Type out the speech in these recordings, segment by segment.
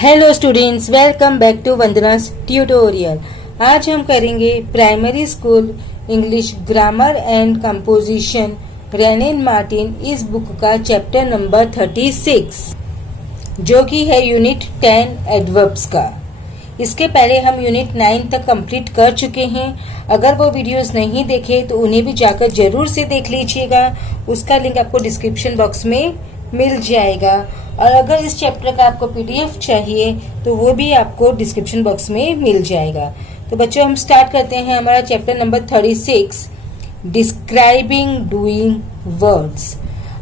Hello students, welcome back to Vandana's tutorial. आज हम करेंगे primary school English grammar and composition Wren and Martin इस book का चैप्टर नंबर 36 जो कि है यूनिट 10 एडवर्ब्स का। इसके पहले हम यूनिट 9 तक कंप्लीट कर चुके हैं। अगर वो वीडियोस नहीं देखे तो उन्हें भी जाकर जरूर से देख लीजिएगा। उसका लिंक आपको डिस्क्रिप्शन बॉक्स में मिल जाएगा। और अगर इस चैप्टर का आपको पीडीएफ चाहिए तो वो भी आपको डिस्क्रिप्शन बॉक्स में मिल जाएगा। तो बच्चों, हम स्टार्ट करते हैं हमारा chapter number 36, describing doing words.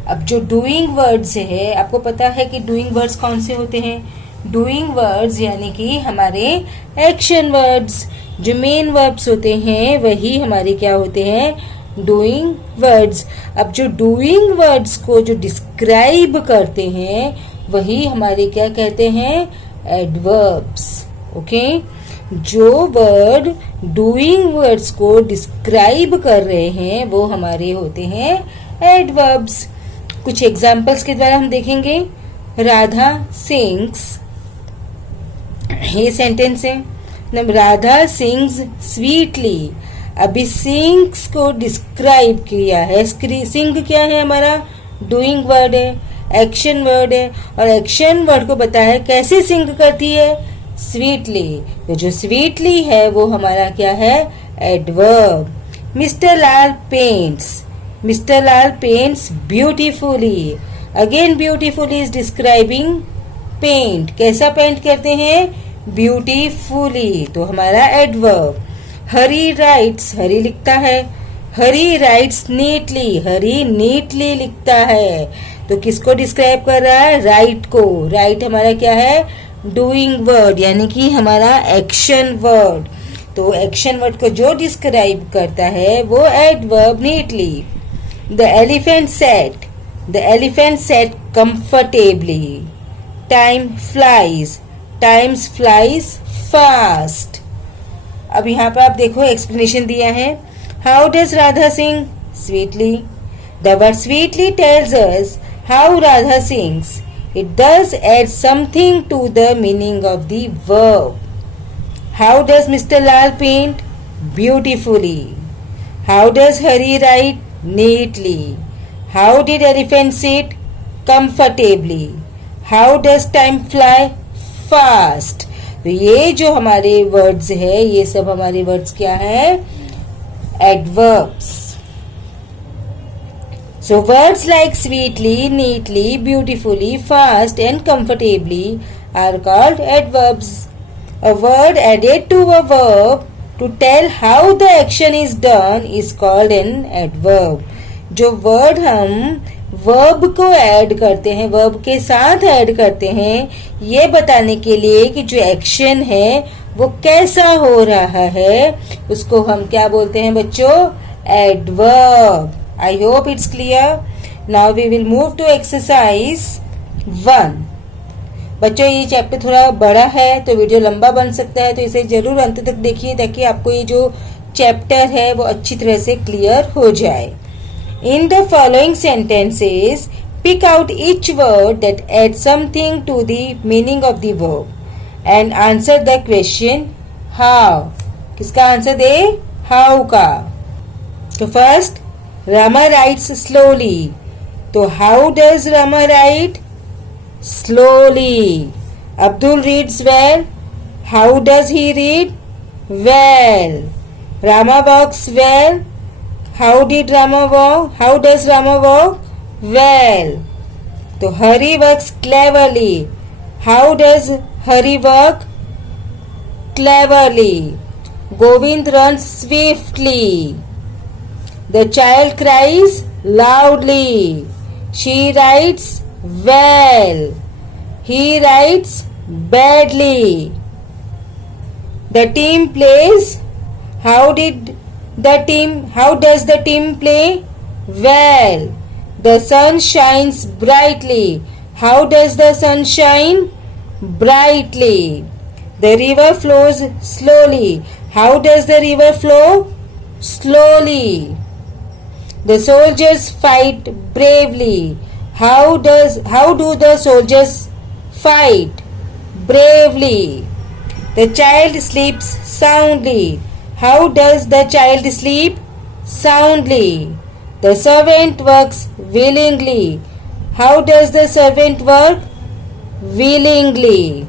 अब जो डूइंग वर्ड्स है, आपको पता है कि डूइंग वर्ड्स कौन से होते हैं। डूइंग वर्ड्स यानी कि हमारे एक्शन वर्ड्स। जो मेन वर्ब्स होते हैं वही हमारे क्या होते हैं, डूइंग वर्ड्स। अब जो डूइंग वर्ड्स को जो डिस्क्राइब करते हैं वही हमारे क्या कहते हैं, एडवर्ब्स। ओके, जो वर्ड डूइंग वर्ड्स को डिस्क्राइब कर रहे हैं वो हमारे होते हैं एडवर्ब्स। कुछ एग्जाम्पल्स के द्वारा हम देखेंगे। राधा सिंग्स, ये सेंटेंस है। Radha sings sweetly. अभी सिंग्स को डिस्क्राइब किया है। सिंग क्या है, हमारा डूइंग वर्ड है, एक्शन वर्ड है। और एक्शन वर्ड को बताया है कैसे सिंग करती है, स्वीटली। तो जो स्वीटली है वो हमारा क्या है, adverb. Mister Lal paints, mister Lal paints beautifully. Again beautifully is describing paint. कैसा पेंट करते हैं, ब्यूटीफुली। तो हमारा एडवर्ब। हरी राइट्स, हरी लिखता है। हरी राइट्स नीटली, हरी नीटली लिखता है। तो किसको डिस्क्राइब कर रहा है, राइट को। राइट हमारा क्या है, डूइंग वर्ड यानी कि हमारा एक्शन वर्ड। तो एक्शन वर्ड को जो डिस्क्राइब करता है वो adverb neatly. The elephant sat, the elephant sat comfortably. Time flies, times flies fast. अब यहाँ पर आप देखो एक्सप्लेनेशन दिया है। How does Radha sing, sweetly. The word sweetly tells us how Radha sings. It does add something to the meaning of the verb. How does mister Lal paint, beautifully. How does Hari right, neatly. How did elephant sit, comfortably. How does time fly, fast. तो ये जो हमारे words है ये सब हमारे words क्या है, adverbs. So words like sweetly, neatly, beautifully, fast and comfortably are called adverbs. A word added to a verb to tell how the action is done is called an adverb. जो word हम verb को add करते हैं, verb के साथ add करते हैं, ये बताने के लिए कि जो एक्शन है वो कैसा हो रहा है, उसको हम क्या बोलते हैं बच्चों, adverb. I hope it's clear. Now we will move to exercise 1। बच्चों, ये चैप्टर थोड़ा बड़ा है तो वीडियो लंबा बन सकता है, तो इसे जरूर अंत तक देखिए ताकि आपको ये जो चैप्टर है वो अच्छी तरह से क्लियर हो जाए। In the following sentences, pick out each word that adds something to the meaning of the verb and answer the question how. किसका आंसर दे, how का। तो फर्स्ट, Rama writes slowly. तो how does Rama write? Slowly. Abdul reads well. How does he read? Well. Rama walks well. How did Rama walk? How does Rama walk? Well. तो Hari works cleverly. How does Hari work? Cleverly. Govind runs swiftly. The child cries loudly. She writes well. He writes badly. The team plays. How does the team play? Well. The sun shines brightly. How does the sun shine? Brightly. The river flows slowly. How does the river flow? Slowly. The soldiers fight bravely. How do the soldiers fight? bravely. The child sleeps soundly. How does the child sleep? Soundly. The servant works willingly. How does the servant work? Willingly.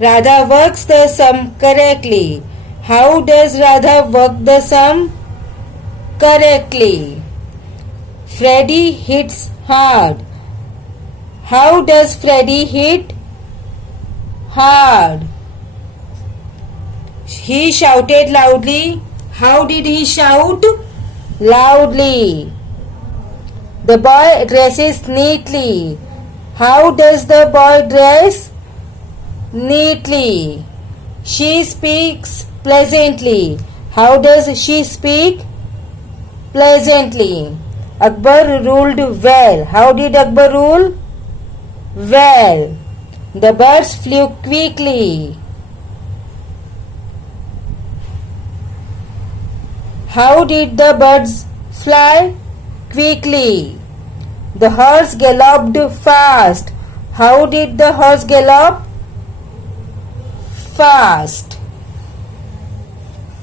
Radha works the sum correctly. How does Radha work the sum? Correctly. Freddy hits hard. How does Freddy hit? Hard. He shouted loudly. How did he shout? Loudly. The boy dresses neatly. How does the boy dress? Neatly. She speaks pleasantly. How does she speak? Pleasantly. Akbar ruled well. How did Akbar rule? Well. The birds flew quickly. How did the birds fly? Quickly. The horse galloped fast. How did the horse gallop? Fast.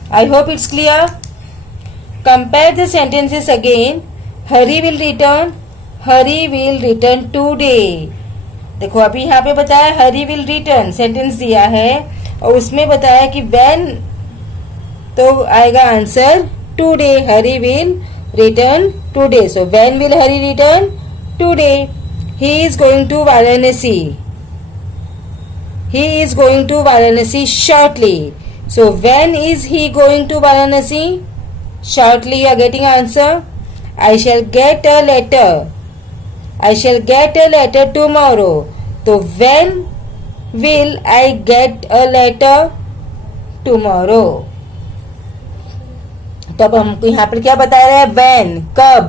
I hope it's clear. Compare the sentences again. Hari will return. Hari will return today. देखो अभी यहाँ पे बताया हरी will return sentence दिया है और उसमें बताया कि व्हेन तो आएगा answer today. Hari will return today. So when will Hari return? Today. He is going to Varanasi. He is going to Varanasi shortly. So when is he going to Varanasi? Shortly. You are getting answer. I shall get a letter. I shall get a letter tomorrow. तो when will I get a letter tomorrow? तब हमको यहाँ पर क्या बता रहे हैं? when, कब,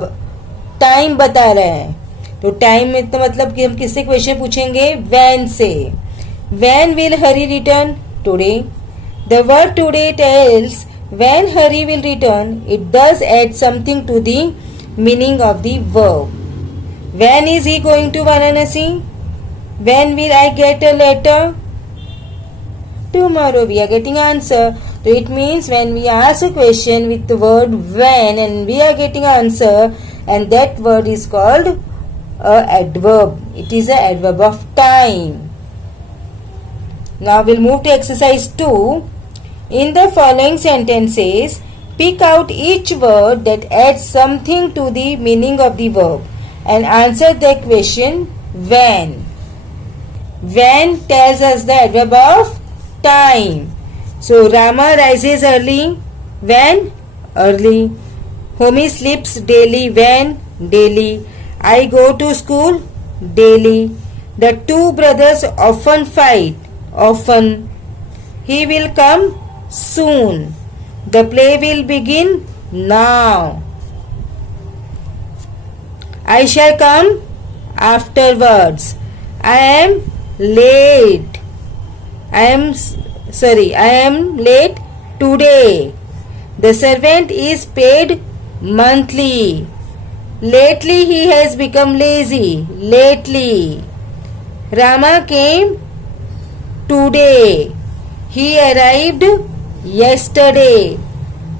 टाइम बता रहे हैं. तो टाइम में तो मतलब कि हम किससे क्वेश्चन पूछेंगे? when से. when will Hari return? Today. The word today tells when Hari will return. It does add something to the meaning of the verb. When is he going to Varanasi? When will I get a letter? Tomorrow. We are getting answer. So it means when we ask a question with the word when and we are getting answer, and that word is called a adverb. It is a adverb of time. Now we'll move to exercise 2. In the following sentences, pick out each word that adds something to the meaning of the verb and answer the question when. When tells us the adverb of time. So Rama rises early. When? Early. Homi sleeps daily. When? Daily. I go to school daily. The two brothers often fight. Often. He will come soon. The play will begin now. I shall come afterwards. I am late. I am late today. The servant is paid monthly. Lately he has become lazy. Lately. Rama came today. He arrived yesterday.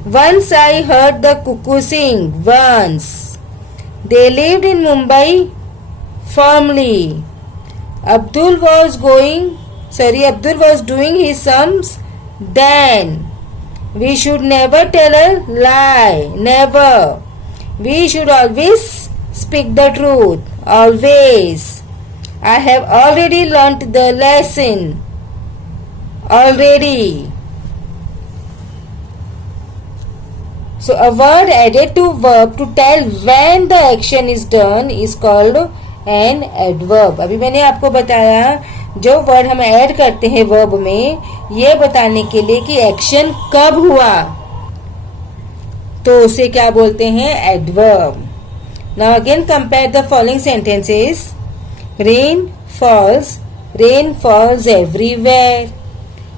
Once I heard the cuckoo sing. Once. They lived in Mumbai firmly. Abdul was doing his sums then. We should never tell a lie. Never. We should always speak the truth. Always. I have already learnt the lesson. Already. So a word added to verb to tell when the action is done is called an adverb. अभी मैंने आपको बताया जो word हम add करते हैं verb में ये बताने के लिए कि एक्शन कब हुआ तो उसे क्या बोलते हैं? Adverb. Now again compare the following sentences. Rain false everywhere.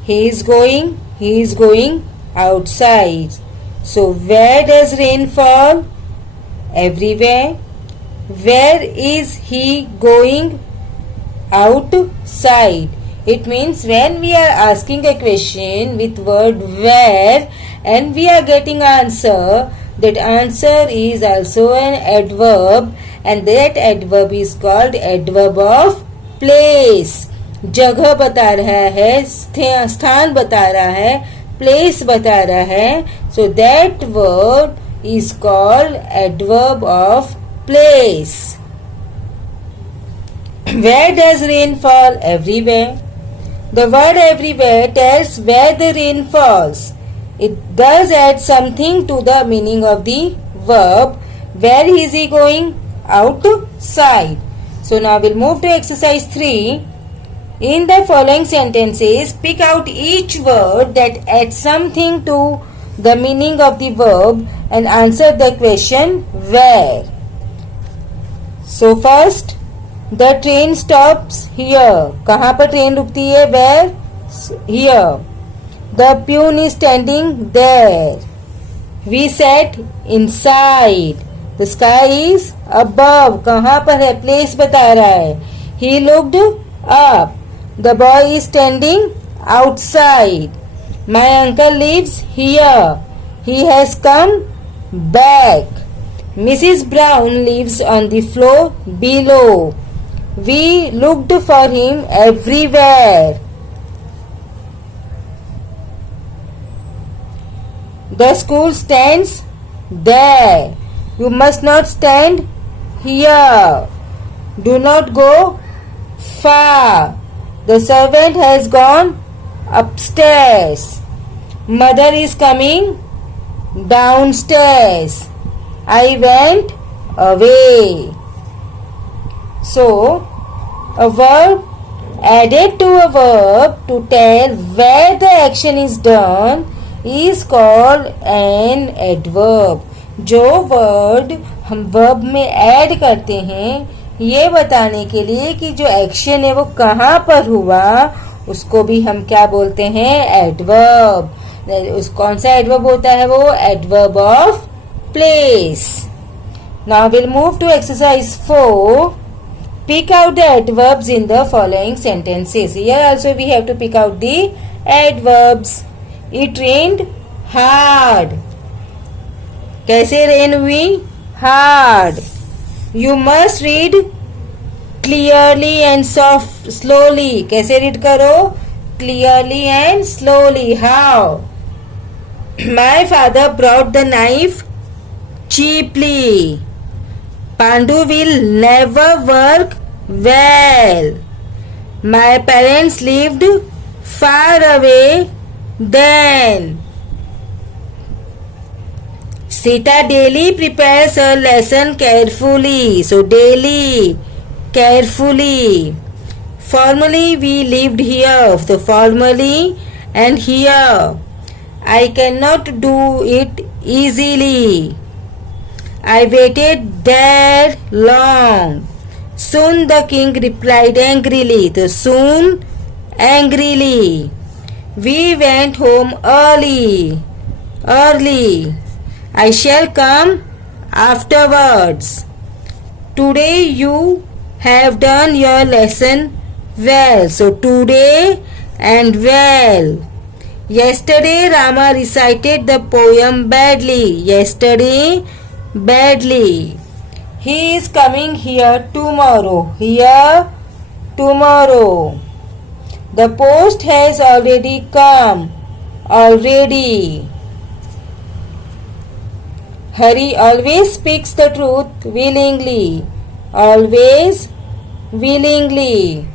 He is going outside. So where does rain fall? Everywhere. Where is he going? Outside. It means when we are asking a question with word where and we are getting answer, that answer is also an adverb and that adverb is called adverb of place. जगह बता रहा है, स्थान बता रहा है, place बता रहा है. So that word is called adverb of place. Where does rain fall? Everywhere. The word everywhere tells where the rain falls. It does add something to the meaning of the verb. Where is he going? Outside. So now we'll move to exercise 3. In the following sentences, pick out each word that adds something to the meaning of the verb and answer the question where. So first, the train stops here. कहाँ पर train रुकती है? Where? Here. The peon is standing there. We sat inside. The sky is above. कहाँ पर है? Place बता रहा है. He looked up. The boy is standing outside. My uncle lives here. He has come back. Mrs. Brown lives on the floor below. We looked for him everywhere. The school stands there. You must not stand here. Do not go far. The servant has gone upstairs. Mother is coming downstairs. I went away. So, a verb added to a verb to tell where the action is done is called an adverb. जो word हम verb में add करते हैं ये बताने के लिए कि जो एक्शन है वो कहाँ पर हुआ उसको भी हम क्या बोलते हैं? एडवर्ब. उस कौन सा एडवर्ब होता है वो? Adverb of place. Now will move to exercise 4. Pick out the adverbs in the following sentences. Here also we have to pick out the adverbs. It rained hard. कैसे रेन हुई? Hard. You must read clearly and slowly. कैसे read करो? Clearly and slowly. How? My father brought the knife cheaply. Pandu will never work well. My parents lived far away then. Sita daily prepares her lesson carefully. So daily, carefully. Formerly we lived here. So formerly and here. I cannot do it easily. I waited there long. Soon the king replied angrily. So soon, angrily. We went home early. Early. I shall come afterwards. Today you have done your lesson well. So today and well. Yesterday Rama recited the poem badly. Yesterday badly. He is coming here tomorrow. Here tomorrow. The post has already come. Already. Hari always speaks the truth willingly. Always willingly.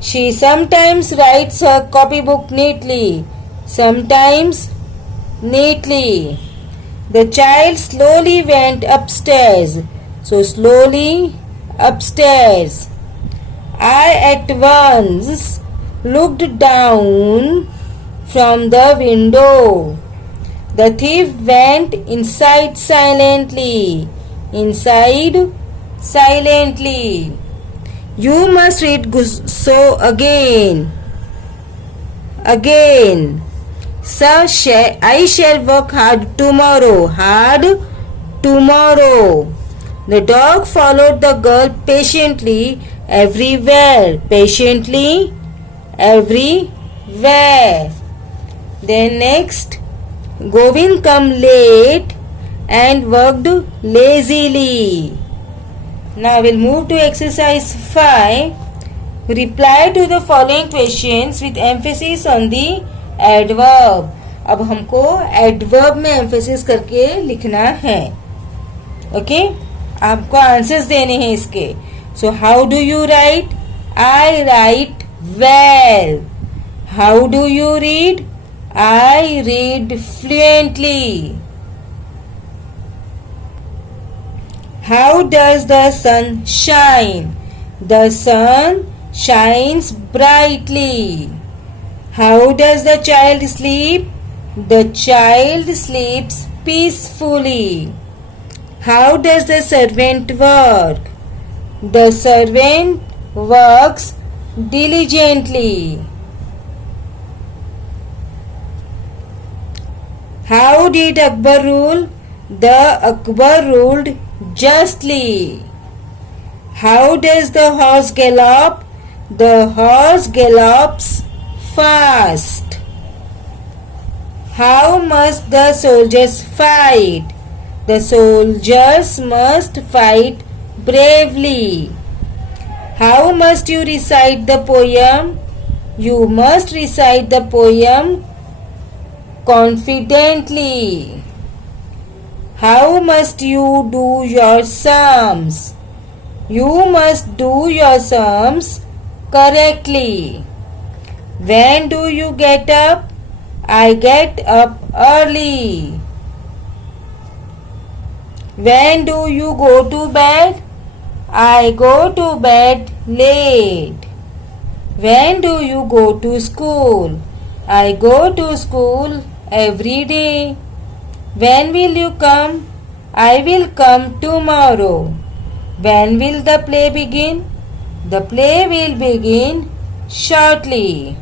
She sometimes writes her copybook neatly. Sometimes neatly. The child slowly went upstairs. So slowly upstairs. I at once looked down from the window. The thief went inside silently. Inside silently. You must read so again. Again. I shall work hard tomorrow. Hard tomorrow. The dog followed the girl patiently everywhere. Patiently everywhere. Then next, Govind come late and worked lazily. Now we'll move to exercise 5. Reply to the following questions with emphasis on the adverb. अब हमको adverb में emphasis करके लिखना है. Okay, आपको answers देने हैं इसके. So how do you write? I write well. How do you read? I read fluently. How does the sun shine? The sun shines brightly. How does the child sleep? The child sleeps peacefully. How does the servant work? The servant works diligently. How did Akbar rule? The Akbar ruled justly. How does the horse gallop? The horse gallops fast. How must the soldiers fight? The soldiers must fight bravely. How must you recite the poem? You must recite the poem confidently. How must you do your sums? You must do your sums correctly. When do you get up? I get up early. When do you go to bed? I go to bed late. When do you go to school? I go to school every day. When will you come? I will come tomorrow. When will the play begin? The play will begin shortly.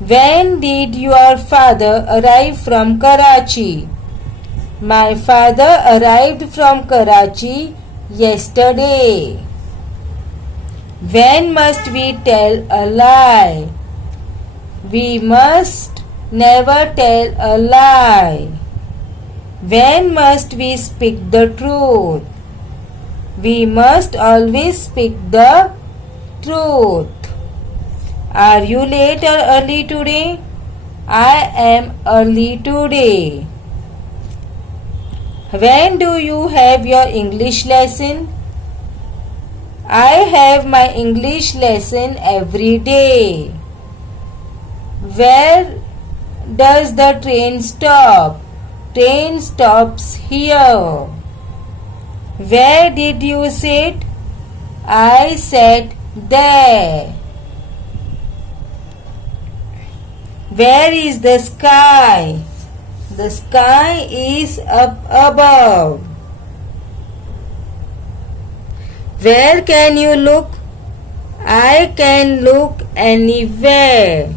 When did your father arrive from Karachi? My father arrived from Karachi yesterday. When must we tell a lie? We must never tell a lie. When must we speak the truth? We must always speak the truth. Are you late or early today? I am early today. When do you have your English lesson? I have my English lesson every day. Where does the train stop? Train stops here. Where did you sit? I sat there. Where is the sky? The sky is up above. Where can you look? I can look anywhere.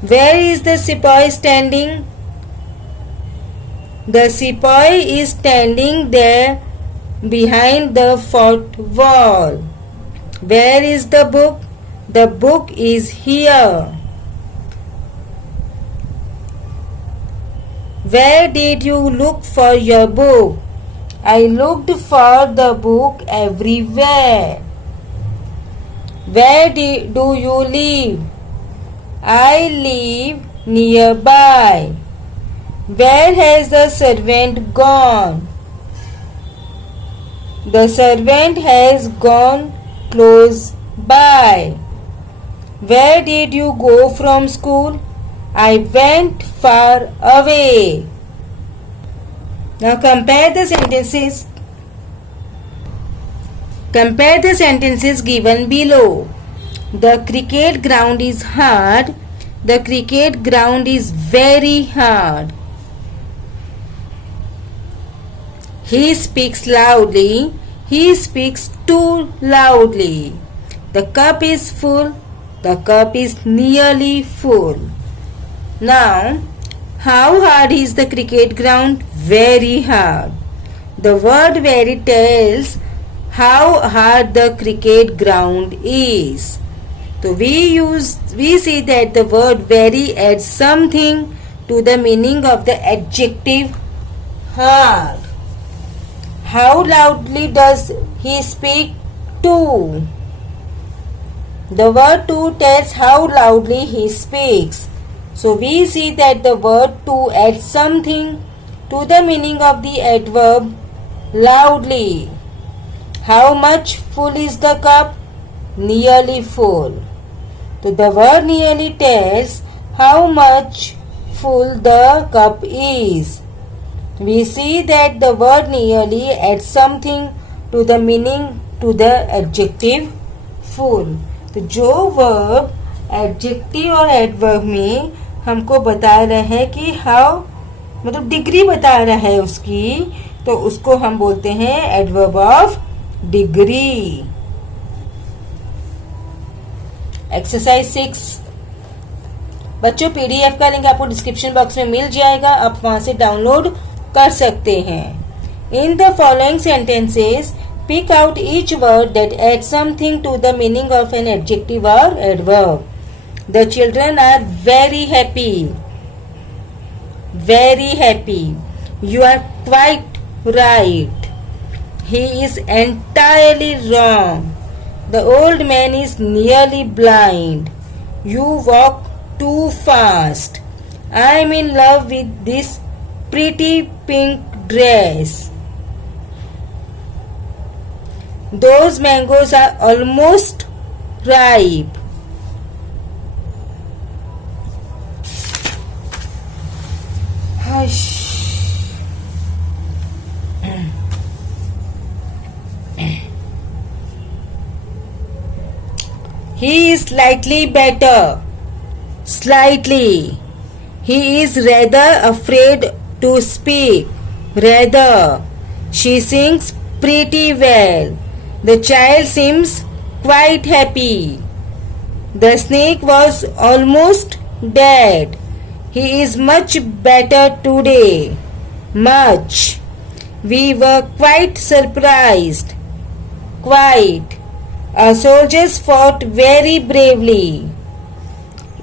Where is the sepoy standing? The sepoy is standing there behind the fort wall. Where is the book? The book is here. Where did you look for your book? I looked for the book everywhere. Where do you live? I live nearby. Where has the servant gone? The servant has gone close by. Where did you go from school? I went far away. Now compare the sentences. Compare the sentences given below. The cricket ground is hard. The cricket ground is very hard. He speaks loudly. He speaks too loudly. The cup is full. The cup is nearly full. Now, how hard is the cricket ground? Very hard. The word very tells how hard the cricket ground is. So we see that the word very adds something to the meaning of the adjective hard. How loudly does he speak to? The word to tells how loudly he speaks. So we see that the word to adds something to the meaning of the adverb loudly. How much full is the cup? Nearly full. So the word nearly tells how much full the cup is. We see that the word nearly adds something to the meaning to the adjective full. तो जो verb adjective और adverb में हमको बता रहा है कि how मतलब डिग्री बता रहा है उसकी, तो उसको हम बोलते हैं एडवर्ब ऑफ डिग्री. एक्सरसाइज 6 बच्चों पीडीएफ का लिंक आपको डिस्क्रिप्शन बॉक्स में मिल जाएगा, आप वहां से डाउनलोड कर सकते हैं. In the following sentences pick out each word that adds something to the meaning of an adjective or adverb. The children are very happy. Very happy. You are quite right. He is entirely wrong. The old man is nearly blind. You walk too fast. I am in love with this pretty pink dress. Those mangoes are almost ripe. Hush. He is slightly better. Slightly. He is rather afraid to speak. Rather. She sings pretty well. The child seems quite happy. The snake was almost dead. He is much better today. Much. We were quite surprised. Quite. Our soldiers fought very bravely.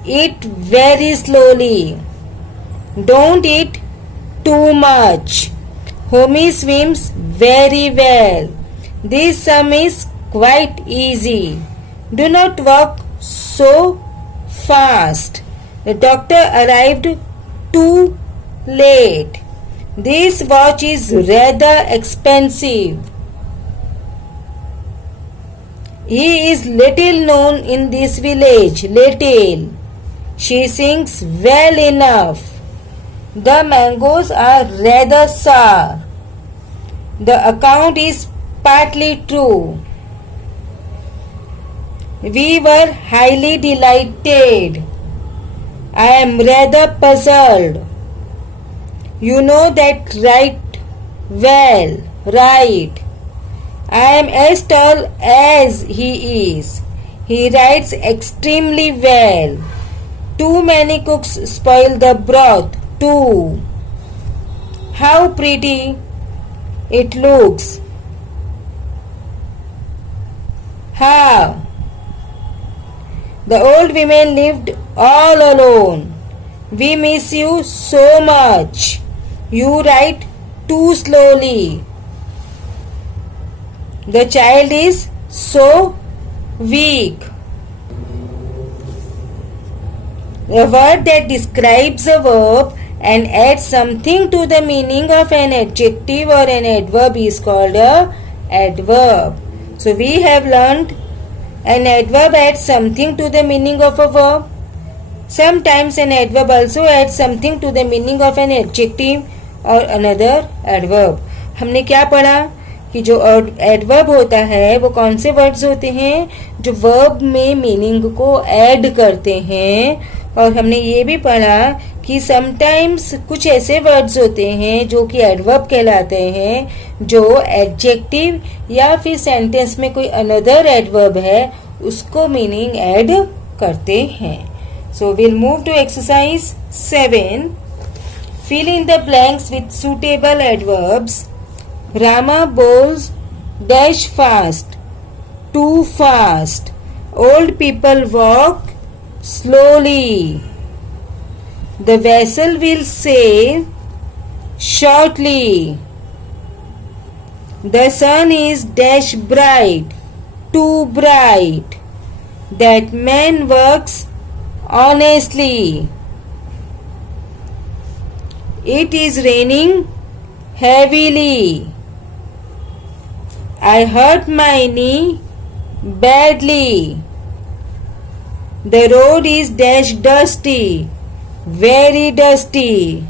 Eat very slowly. Don't eat too much. Homie swims very well. This sum is quite easy. Do not walk so fast. The doctor arrived too late. This watch is rather expensive. He is little known in this village. Little. She sings well enough. The mangoes are rather sour. The account is partly true. We were highly delighted. I am rather puzzled. You know that right well, right? I am as tall as he is. He writes extremely well. Too many cooks spoil the broth too. How pretty it looks. How? The old women lived all alone. We miss you so much. You write too slowly. The child is so weak. A word that describes a verb and adds something to the meaning of an adjective or an adverb is called a adverb. So we have learned an adverb adds something to the meaning of a verb. Sometimes an adverb also adds something to the meaning of an adjective or another adverb. हमने क्या पढ़ा कि जो adverb होता है वो कौन से वर्ड्स होते हैं जो वर्ब में मीनिंग को ऐड करते हैं, और हमने ये भी पढ़ा कि समटाइम्स कुछ ऐसे वर्ड्स होते हैं जो कि एडवर्ब कहलाते हैं जो एडजेक्टिव या फिर सेंटेंस में कोई अनदर एडवर्ब है उसको मीनिंग ऐड करते हैं. So will move to exercise 7. Fill in the blanks with suitable adverbs. Rama bowls dash fast, too fast. Old people walk slowly. The vessel will sail shortly. The sun is dash bright, too bright. That man works honestly. It is raining heavily. I hurt my knee badly. The road is dash dusty, very dusty.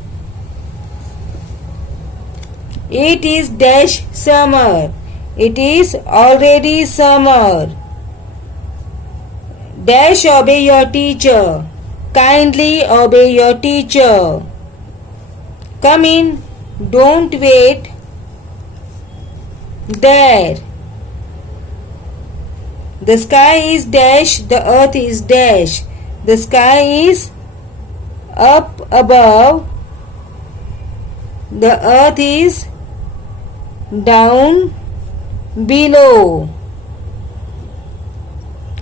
It is dash summer. It is already summer. Dash obey your teacher. Kindly obey your teacher. Come in. Don't wait there. The sky is dash. The earth is dash. The sky is up above. The earth is down below.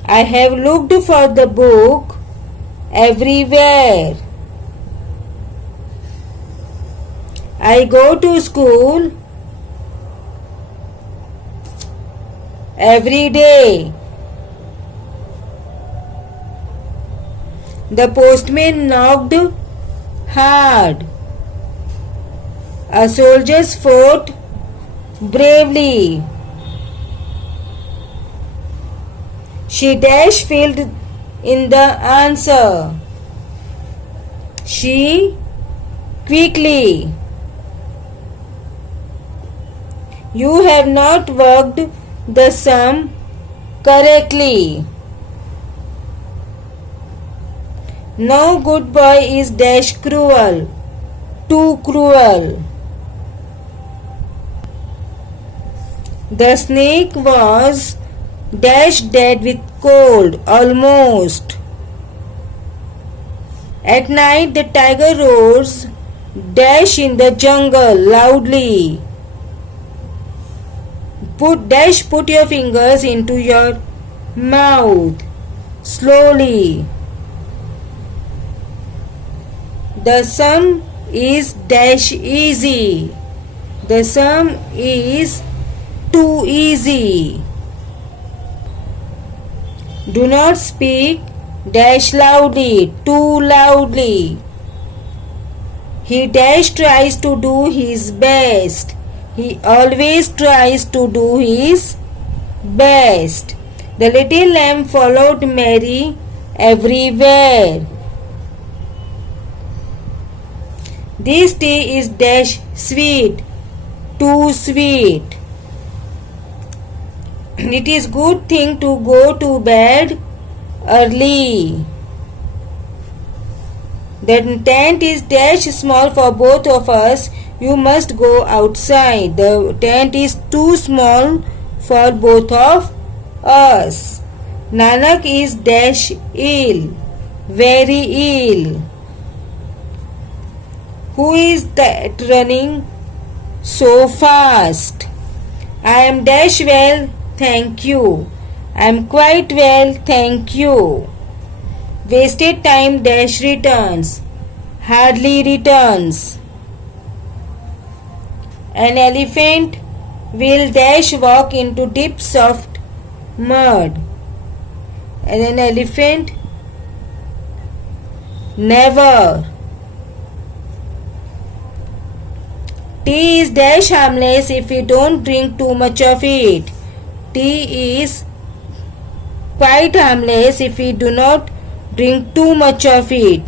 I have looked for the book everywhere. I go to school every day. The postman knocked hard. Our soldiers fought bravely. She dash filled in the answer. She quickly. You have not worked the sum correctly. No good boy is dash cruel, too cruel. The snake was dash dead with cold, almost. At night the tiger roars dash in the jungle loudly. Put your fingers into your mouth slowly. The sum is dash easy. The sum is too easy. Do not speak dash loudly, too loudly. He dash tries to do his best. He always tries to do his best. The little lamb followed Mary everywhere. This tea is dash sweet, too sweet. It is good thing to go to bed early. The tent is dash small for both of us. You must go outside. The tent is too small for both of us. Nanak is dash ill, very ill. Who is that running so fast? I am dash well, thank you. I am quite well, thank you. Wasted time dash returns, hardly returns. An elephant will dash walk into deep soft mud. And an elephant never. Tea is dash harmless if you don't drink too much of it. Tea is quite harmless if we do not drink too much of it.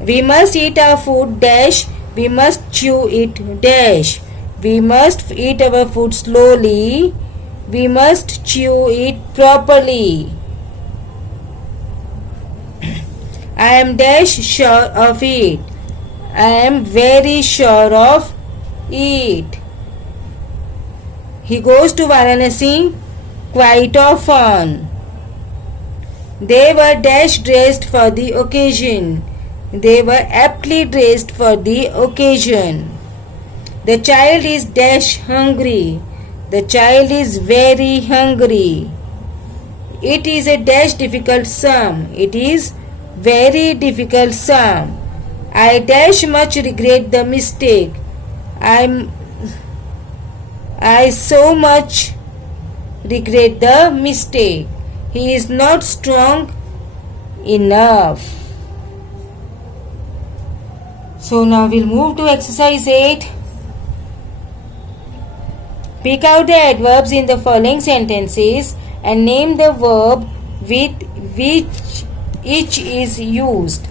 We must eat our food dash. We must chew it dash. We must eat our food slowly. We must chew it properly. I am dash sure of it. I am very sure of it. He goes to Varanasi quite often. They were dash dressed for the occasion. They were aptly dressed for the occasion. The child is dash hungry. The child is very hungry. It is a dash difficult sum. It is very difficult sum. I dash much regret the mistake. I so much regret the mistake. He is not strong enough. So now we'll move to exercise 8. Pick out the adverbs in the following sentences and name the verb with which each is used.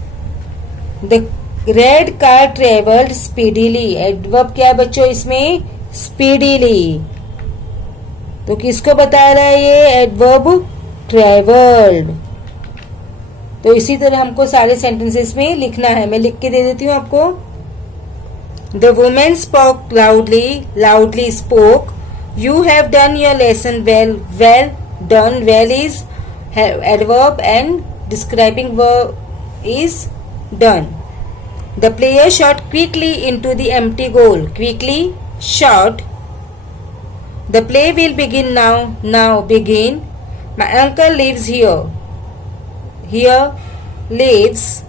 The red car traveled speedily. Adverb क्या बच्चों इसमें? Speedily. तो किसको बता रहा है ये? Adverb traveled. तो इसी तरह हमको सारे सेंटेंसेस में लिखना है. मैं लिख के दे देती हूँ आपको. The woman spoke loudly. Loudly spoke. You have done your lesson well. Well done. Well is adverb and describing verb is done. The player shot quickly into the empty goal. Quickly shot. The play will begin now. Now begin. My uncle lives here. Here lives.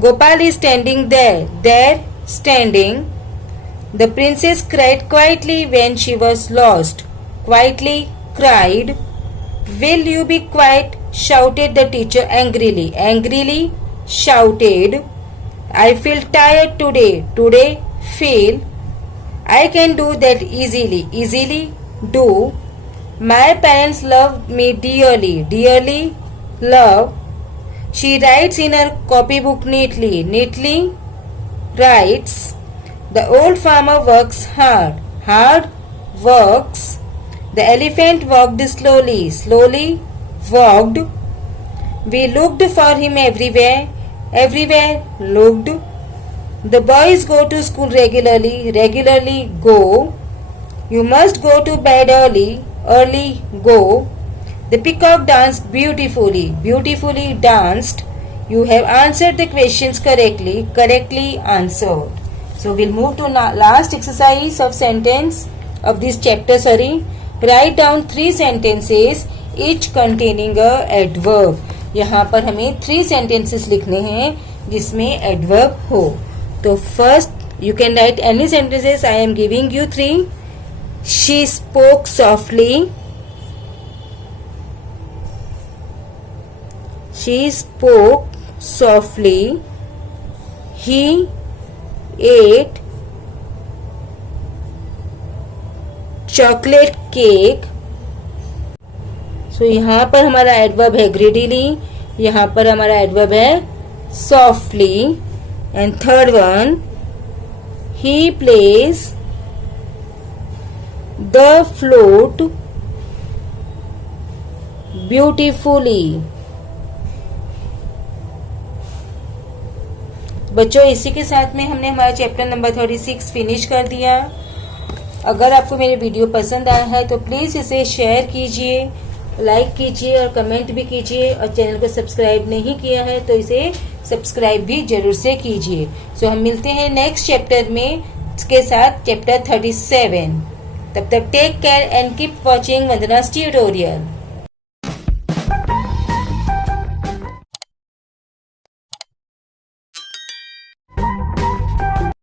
Gopal is standing there. There standing. The princess cried quietly when she was lost. Quietly cried. Will you be quiet? Shouted the teacher angrily. Angrily shouted. I feel tired today. Today feel. I can do that easily. Easily do. My parents love me dearly. Dearly love. She writes in her copybook neatly. Neatly writes. The old farmer works hard. Hard works. The elephant walked slowly. Slowly walked. We looked for him everywhere. Everywhere looked. The boys go to school regularly. Regularly go. You must go to bed early. Early go. The peacock danced beautifully. Beautifully danced. You have answered the questions correctly. Correctly answered. So we'll move to last exercise of sentence of this chapter. Write down 3 sentences each containing a adverb. यहाँ पर हमें 3 sentences लिखने हैं जिसमें adverb हो. तो first you can write any sentences. I am giving you 3. She spoke softly. She spoke softly. He ate chocolate cake. So यहाँ पर हमारा एडवर्ब है greedily. यहाँ पर हमारा एडवर्ब है softly. And third one, he plays the flute beautifully. बच्चों इसी के साथ में हमने हमारा चैप्टर नंबर 36 फिनिश कर दिया. अगर आपको मेरे वीडियो पसंद आया है तो प्लीज़ इसे शेयर कीजिए, लाइक कीजिए और कमेंट भी कीजिए. और चैनल को सब्सक्राइब नहीं किया है तो इसे सब्सक्राइब भी जरूर से कीजिए. सो हम मिलते हैं नेक्स्ट चैप्टर में के साथ, चैप्टर 37. तब तक take care and keep watching Vandana's tutorial.